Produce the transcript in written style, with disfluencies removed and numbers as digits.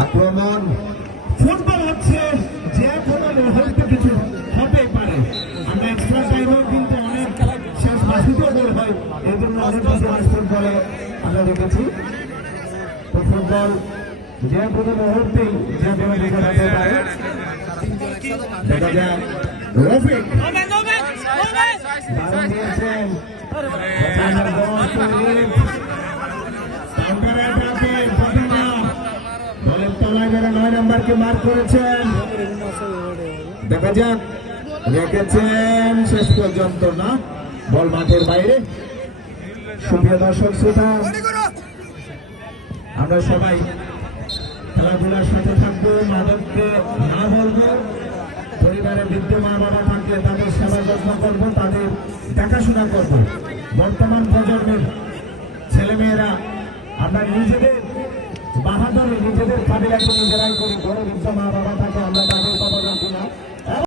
আক্রমণ ফুটবল হচ্ছে যে কোনো মুহূর্তে কিছু হতে পারে। আমরা এক্সট্রা টাইমেও কিন্তু অনেক শেষ বাসিতেও গোল হয়, এই জন্য অনেক ইতিহাস ফুটবলে আমরা দেখেছি। তো ফুটবল যে কোনো মুহূর্তেই যে কোনো দিকে হতে পারে। দেখা যায় রফিক দারুণ দিয়েছেন, দলের তলায় যারা 9 নম্বরকে মার্ক করেছেন, দেখা যাক রেখেছেন শেষ পর্যন্ত না, বল মাঠের বাইরে। সুপ্রিয় দর্শক শ্রোতা, আমরা সবাই খেলাধুলার সাথে থাকবো, মাদককে না বলবো, পরিবারের বৃদ্ধ মা বাবা থাকলে তাদের সেবা যত্ন করবো, তাদের দেখাশোনা করবো। বর্তমান প্রজন্মের ছেলেমেয়েরা আমরা নিজেদের বাহাদুরি নিজেদের কাবিলাকে নিজেরাই করি, বড় বৃদ্ধ মা বাবা